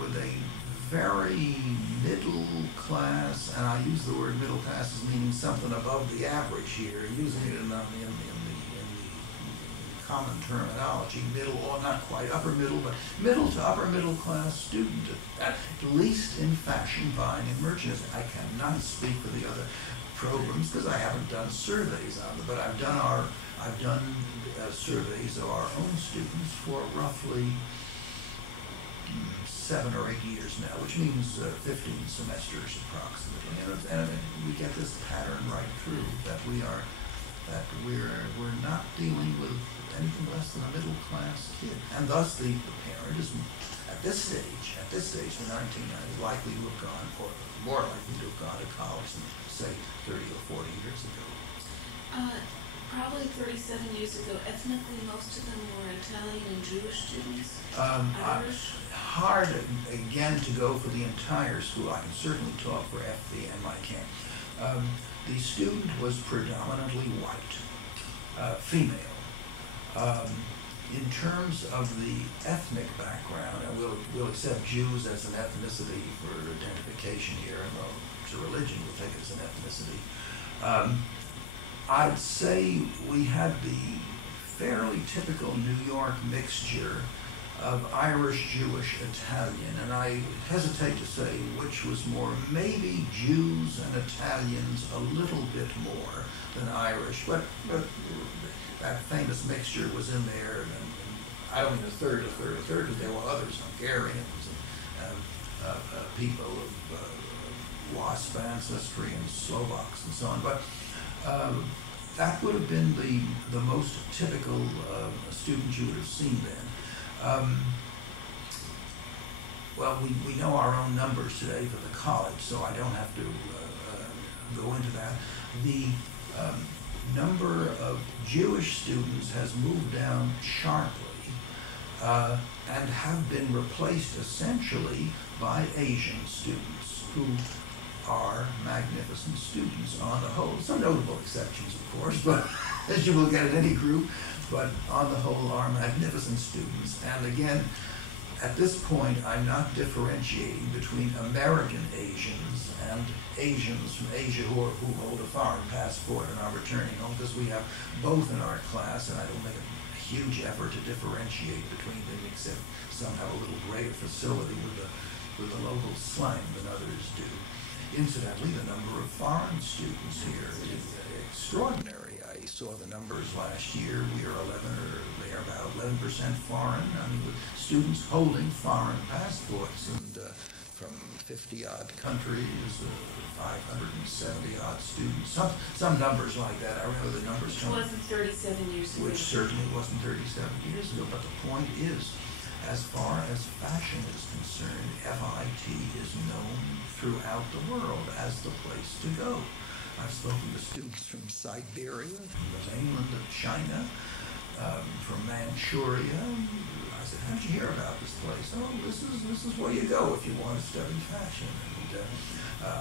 with a very middle class, and I use the word middle class as meaning something above the average here, using it in the common terminology, middle, or not quite upper middle, but middle to upper middle class student, at least in fashion, buying, and merchandising. I cannot speak for the other programs because I haven't done surveys on them, but I've done surveys of our own students for roughly 7 or 8 years now, which means 15 semesters approximately, and we get this pattern right through that we're not dealing with anything less than a middle class kid, and thus the parent is at this stage in 1990 likely to have gone, or more likely to have gone to college than say 30 or 40 years ago. Probably 37 years ago, ethnically most of them were Italian and Jewish students. Irish. Hard again to go for the entire school. I can certainly talk for FBM. I can't. The student was predominantly white, female. In terms of the ethnic background, and we'll accept Jews as an ethnicity for identification here, and well, it's a religion, we'll take it as an ethnicity. I'd say we had the fairly typical New York mixture of Irish, Jewish, Italian, and I hesitate to say which was more, maybe Jews and Italians a little bit more than Irish, but that famous mixture was in there, and I don't mean a third, because there were others, Hungarians, and people of WASP ancestry and Slovaks and so on. But that would have been the most typical student you would have seen then. Well, we know our own numbers today for the college, so I don't have to go into that. The number of Jewish students has moved down sharply and have been replaced essentially by Asian students who are magnificent students on the whole. Some notable exceptions, of course, but as you will get in any group, but on the whole are magnificent students. And again, at this point, I'm not differentiating between American Asians and Asians from Asia who hold a foreign passport and are returning home, because we have both in our class, and I don't make a huge effort to differentiate between them, except some have a little greater facility with the local slang than others do. Incidentally, the number of foreign students here is extraordinary. I saw the numbers last year. We are they're about 11% foreign. I mean, with students holding foreign passports, and from 50-odd countries, 570-odd students. Some numbers like that. I remember the numbers. Which wasn't 37 years ago. Which certainly wasn't 37 years ago. But the point is, as far as fashion is concerned, FIT is known throughout the world as the place to go. I've spoken to students from Siberia, from the mainland of China, from Manchuria. I said, how did you hear about this place? Oh, this is where you go if you want to study fashion. And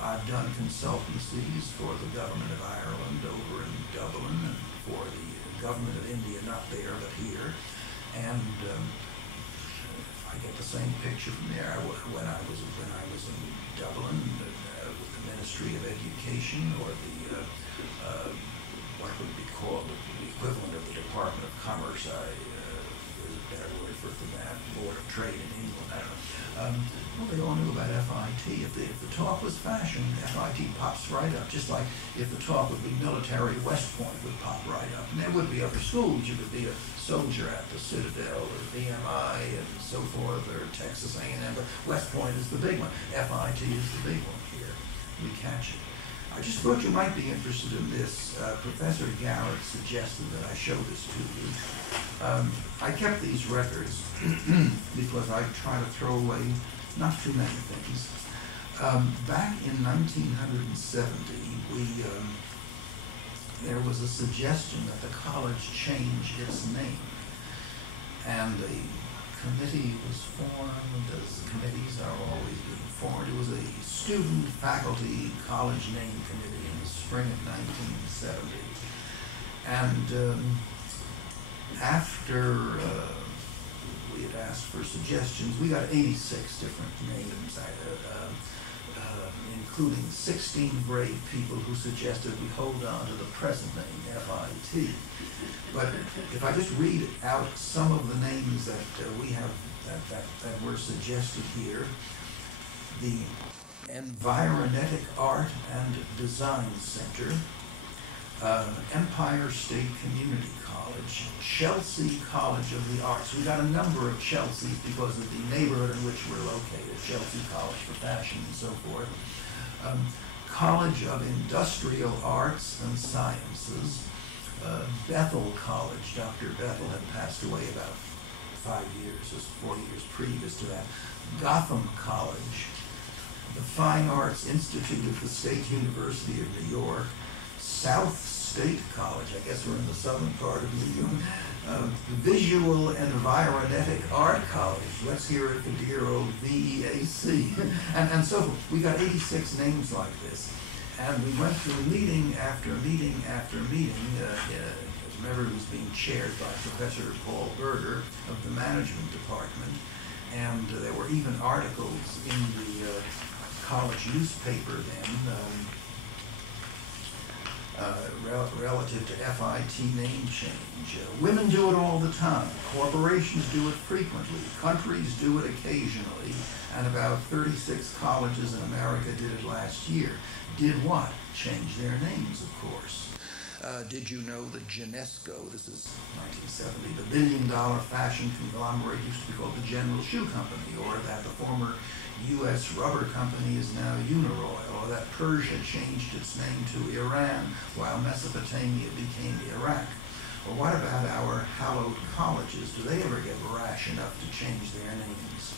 I've done consultancies for the government of Ireland over in Dublin, and for the government of India, not there but here. And I get the same picture from there. When I was in Dublin with the Ministry of Education, or the what would be called the equivalent of the Department of Commerce, there's a better word for that, Board of Trade in England. I don't know. Well, they all knew about FIT. If the talk was fashion, FIT pops right up. Just like if the talk would be military, West Point would pop right up. And there would be other schools. You could be a soldier at the Citadel or VMI and so forth, or Texas A&M. But West Point is the big one. FIT is the big one here. We catch it. I just thought you might be interested in this. Professor Garrett suggested that I show this to you. I kept these records because I try to throw away not too many things. Back in 1970, there was a suggestion that the college change its name. And a committee was formed, as committees are always being formed. It was a student, faculty, college name committee in the spring of 1970. And after we had asked for suggestions, we got 86 different names, including 16 brave people who suggested we hold on to the present name, FIT. But if I just read out some of the names that we have that were suggested here: the Environetic Art and Design Center, Empire State Community College, Chelsea College of the Arts. We got a number of Chelseas because of the neighborhood in which we're located. Chelsea College for Fashion and so forth. College of Industrial Arts and Sciences, Bethel College. Dr. Bethel had passed away about 5 years, or 4 years previous to that. Gotham College, the Fine Arts Institute of the State University of New York, South State College, I guess we're in the southern part of New York, Visual and Environetic Art College, let's hear it for dear old VEAC, and so forth. We got 86 names like this. And we went through meeting after meeting after meeting. Remember, it was being chaired by Professor Paul Berger of the Management Department. And there were even articles in the college newspaper then relative to FIT name change. Women do it all the time. Corporations do it frequently. Countries do it occasionally. And about 36 colleges in America did it last year. Did what? Change their names, of course. Did you know that Genesco, this is 1970, the billion-dollar fashion conglomerate used to be called the General Shoe Company, or that the former U.S. rubber company is now Uniroyal, or that Persia changed its name to Iran while Mesopotamia became Iraq. Or what about our hallowed colleges? Do they ever get rash enough to change their names?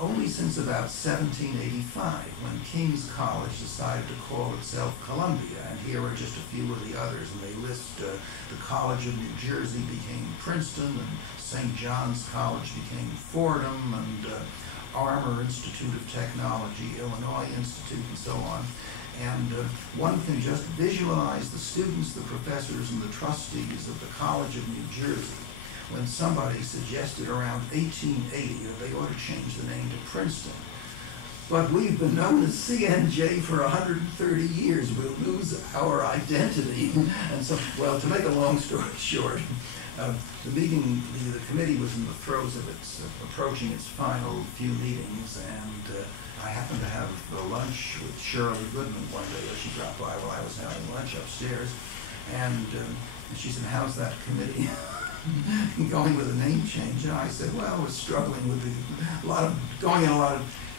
Only since about 1785, when King's College decided to call itself Columbia, and here are just a few of the others, and they list the College of New Jersey became Princeton, and St. John's College became Fordham, and Armour Institute of Technology, Illinois Institute, and so on. And one can just visualize the students, the professors, and the trustees of the College of New Jersey when somebody suggested around 1880 that they ought to change the name to Princeton. But we've been known as CNJ for 130 years. We'll lose our identity. And so, well, to make a long story short, the committee was in the throes of its approaching its final few meetings, and I happened to have lunch with Shirley Goodman one day. She dropped by while I was having lunch upstairs, and she said, "How's that committee going with a name change?" And I said, "Well, we're struggling with a lot of."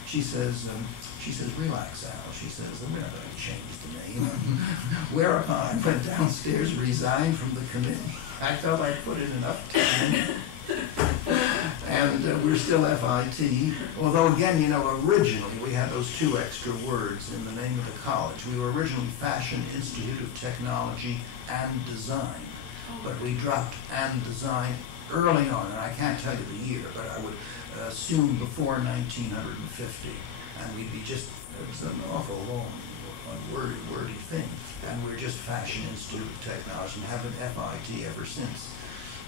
She says, "Relax, Al." She says, "We're not going to change the name." Whereupon I went downstairs, resigned from the committee. I felt I'd put in enough time. And we're still FIT. Although, again, originally we had those two extra words in the name of the college. We were originally Fashion Institute of Technology and Design. But we dropped and design early on, and I can't tell you the year, but I would assume before 1950. And we'd be just, it was an awful long, wordy thing. And we're just Fashion Institute of Technology and have been FIT ever since.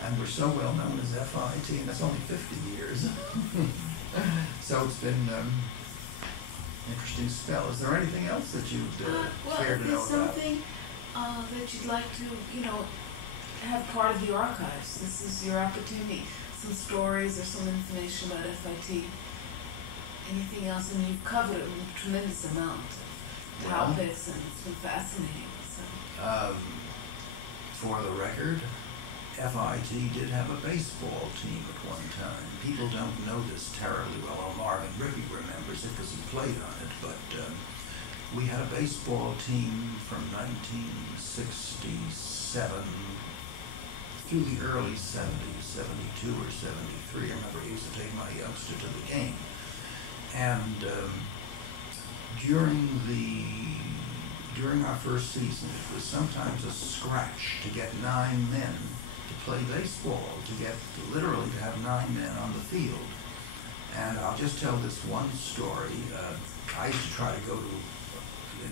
And we're so well known as FIT, and that's only 50 years. So it's been interesting spell. Is there anything else that you'd care to know about? Well, something that you'd like to, have part of the archives. This is your opportunity. Some stories or some information about FIT. Anything else? And you've covered a tremendous amount of topics, and it's been fascinating. So. For the record, FIT did have a baseball team at one time. People don't know this terribly well. Well, Marvin Rippey remembers it because he played on it, but we had a baseball team from 1967 through the early 70s, 72 or 73. I remember I used to take my youngster to the game. And during our first season, it was sometimes a scratch to get 9 men to play baseball, literally to have 9 men on the field. And I'll just tell this one story. I used to try to go to,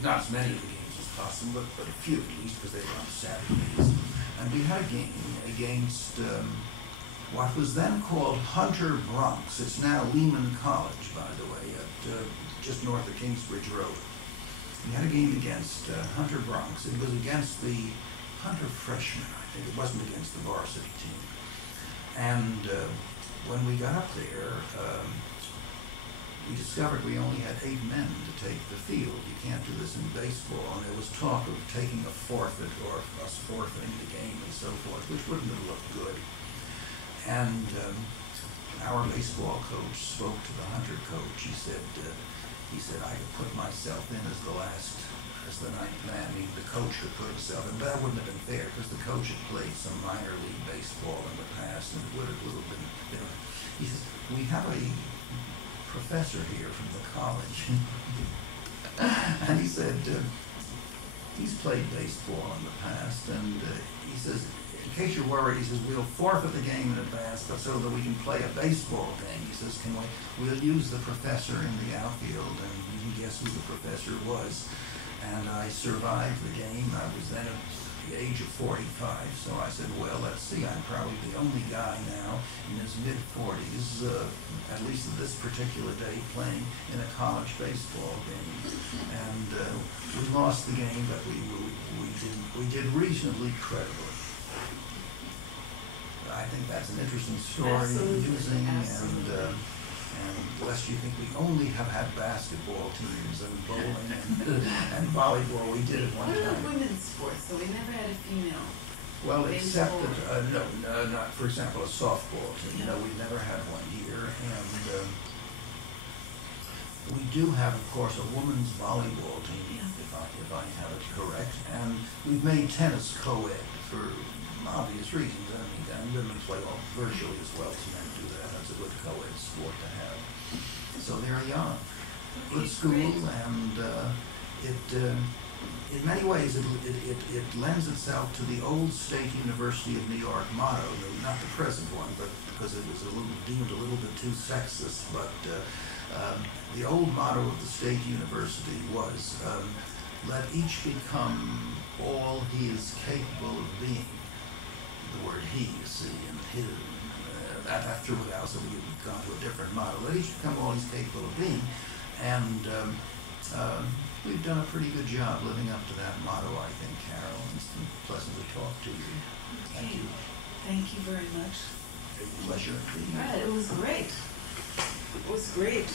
not as many of the games as possible, but a few at least, because they were on Saturdays. And we had a game against what was then called Hunter Bronx. It's now Lehman College, by the way, at just north of Kingsbridge Road. We had a game against Hunter Bronx. It was against the Hunter freshmen, I think. It wasn't against the varsity team. And when we got up there, we discovered we only had 8 men to take the field. You can't do this in baseball. And there was talk of taking a forfeit or us forfeiting the game and so forth, which wouldn't have looked good. And our baseball coach spoke to the Hunter coach. He said, I could put myself in as the 9th man. I mean, the coach could put himself in, but that wouldn't have been fair because the coach had played some minor league baseball in the past, and it would have been, He says, we have a professor here from the college, and he said, he's played baseball in the past, and he says, in case you're worried, he says, we'll forfeit the game in advance, but so that we can play a baseball game. He says, we'll use the professor in the outfield, and you can guess who the professor was. And I survived the game. I was then at the age of 45, so I said, well, let's see, I'm probably the only guy now in his mid-40s, at least at this particular day, playing in a college baseball game. And we lost the game, but we did reasonably credibly. I think that's an interesting story. Absolutely. And lest you think we only have had basketball teams and bowling and volleyball, we did at one What time. about women's sports? So we never had a female. Well, except baseball? that, not, for example, a softball team. Yeah. No, we've never had one here. And We do have, of course, a women's volleyball team, Yeah. if I have it correct, and we've made tennis co-ed for obvious reasons. I mean, and women play all virtually as well as men do that. That's a good co-ed sport to have. So there you are. Good Okay, school, great. and in many ways it lends itself to the old State University of New York motto, not the present one, but because it was deemed a little bit too sexist, but the old motto of the State University was, let each become all he is capable of being. The word he, you see, and his, that threw it out, so we've gone to a different motto. Let each become all he's capable of being, and we've done a pretty good job living up to that motto, I think, Carol. It's been pleasant to talk to you. Thank you. Thank you very much. A pleasure being here. Right, it was great. It was great.